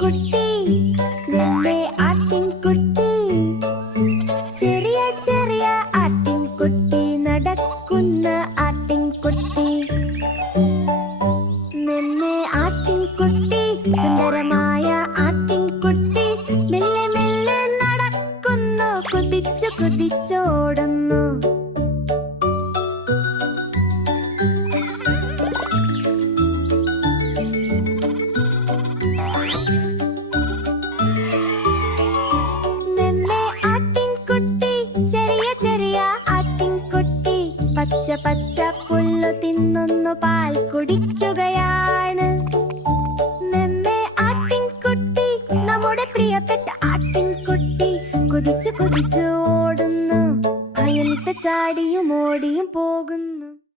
കുട്ടി നിന്നെ ആട്ടിൻകുട്ടി ചെറിയ ചെറിയ ആട്ടിൻകുട്ടി നടക്കുന്ന ആട്ടിൻകുട്ടി നിന്നെ ആട്ടിൻകുട്ടി സുന്ദരമായ ആട്ടിൻകുട്ടി മെല്ലെ മെല്ലെ നടക്കുന്നു കുതിച്ചു കുതിച്ചോടുന്നു പച്ച പച്ച പുല്ലു തിന്നുന്നു പാൽ കുടിക്കുകയാണ് മെമ്മെ ആട്ടിൻകുട്ടി നമ്മുടെ പ്രിയപ്പെട്ട ആട്ടിൻകുട്ടി കുതിച്ചു കുതിച്ചു ഓടുന്നു ഭയന്നിട്ട് ചാടിയും ഓടിയും പോകുന്നു.